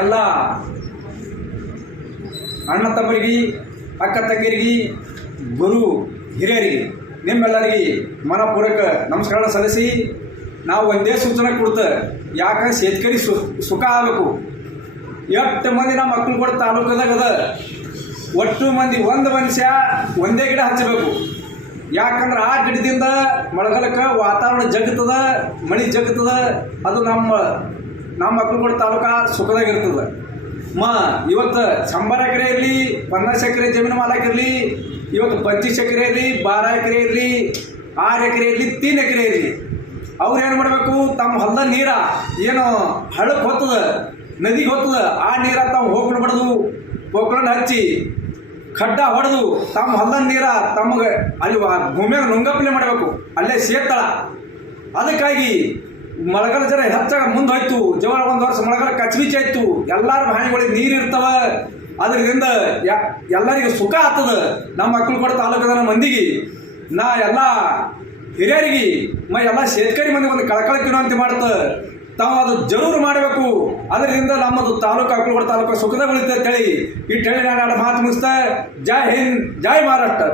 ಎಲ್ಲ ಅಣ್ಣ ತಮ್ಮರಿಗೆ, ಅಕ್ಕ ತಂಗಿರಿಗೆ, ಗುರು ಹಿರಿಯರಿಗೆ ನಿಮ್ಮೆಲ್ಲರಿಗೆ ಮನಪೂರ್ವಕ ನಮಸ್ಕಾರ ಸಲ್ಲಿಸಿ ನಾವು ಒಂದೇ ಸೂಚನೆ ಕೊಡ್ತೇವೆ. ಯಾಕಂದ್ರೆ ಶೇತಕರಿ ಸುಖ ಆಗಬೇಕು. ಎಷ್ಟು ಮಂದಿ ನಮ್ಮ ಮಕ್ಕಳು ಕೂಡ ತಾಲೂಕದಾಗ ಅದ, ಒಟ್ಟು ಮಂದಿ ಒಂದು ಮನುಷ್ಯ ಒಂದೇ ಗಿಡ ಹಚ್ಚಬೇಕು. ಯಾಕಂದ್ರೆ ಆ ಗಿಡದಿಂದ ಮಳೆಗಾಲಕ್ಕೆ ವಾತಾವರಣ ಜಗ್ತದ, ಮಳೆ ಜಗ್ತದ. ಅದು ನಮ್ಮ ಮಕ್ಕಳು ಕೂಡ ತಾಲೂಕ ಸುಖದಾಗಿರ್ತದೆ. ಇವತ್ತು 100 ಎಕರೆ ಇರಲಿ, 50 ಎಕರೆ ಜಮೀನು ಮಾಲಕಿರಲಿ, ಇವತ್ತು 25 ಎಕರೆ ಇರಲಿ, 12 ಎಕರೆ ಇರಲಿ, 6 ಎಕರೆ ಇರಲಿ, 3 ಎಕರೆ ಇರಲಿ, ಅವ್ರು ಏನು ಮಾಡಬೇಕು, ತಮ್ಮ ಹೊಲದ ನೀರ ಏನು ಹಳ್ಳಕ್ಕೆ ಹೊತ್ತದ, ನದಿಗೆ ಹೊತ್ತದ, ಆ ನೀರ ತಾವು ಹೋಗ್ಬಿಡ್ಬಾರ್ದು. ಪೋಕ್ಲಂಡ್ ಹಚ್ಚಿ ಖಡ್ಡ ಹೊಡೆದು ತಮ್ಮ ಹೊಲದ ನೀರ ತಮಗೆ ಅಲ್ಲಿ ಭೂಮಿಯಾಗ ನುಂಗಪ್ಪಲೆ ಮಾಡಬೇಕು. ಅಲ್ಲೇ ಸೇರ್ತಳ. ಅದಕ್ಕಾಗಿ ಮಳೆಗಾಲ ಜನ ಹೆಚ್ಚಾಗ ಮುಂದೆ ಹೋಯ್ತು. ಜವಳ ಒಂದು ವರ್ಷ ಮಳೆಗಾಲ ಕಚ್ಬಿಚ್ಚಿ ಆಯ್ತು. ಎಲ್ಲರ ಬಾಯಿಗಳಿಗೆ ನೀರು ಇರ್ತವ. ಅದರಿಂದ ಎಲ್ಲರಿಗೂ ಸುಖ ಆಗ್ತದ. ನಮ್ಮ ಮಕ್ಕಳು ಕೂಡ ತಾಲೂಕದ ಮಂದಿಗೆ ನಾ ಎಲ್ಲ ಹಿರಿಯರಿಗೆ ಎಲ್ಲ ಶೇತಕರಿ ಮಂದಿ ಒಂದು ಕಳಕಳಕಿರುವಂತೆ ಮಾಡ್ತ ತಾವು ಅದು ಜರೂರು ಮಾಡಬೇಕು. ಅದರಿಂದ ನಮ್ಮದು ತಾಲೂಕು ಅಕ್ಕಲಕೋಟ ತಾಲೂಕು ಸುಖದ ಉಳಿತದೆ ಹೇಳಿ ಇಟ್ಟು ಹೇಳಿ ನಾನು ಮಾತು ಮುಗಿಸ್ತಾ. ಜೈ ಹಿಂದ್, ಜೈ ಮಹಾರಾಷ್ಟ್ರ.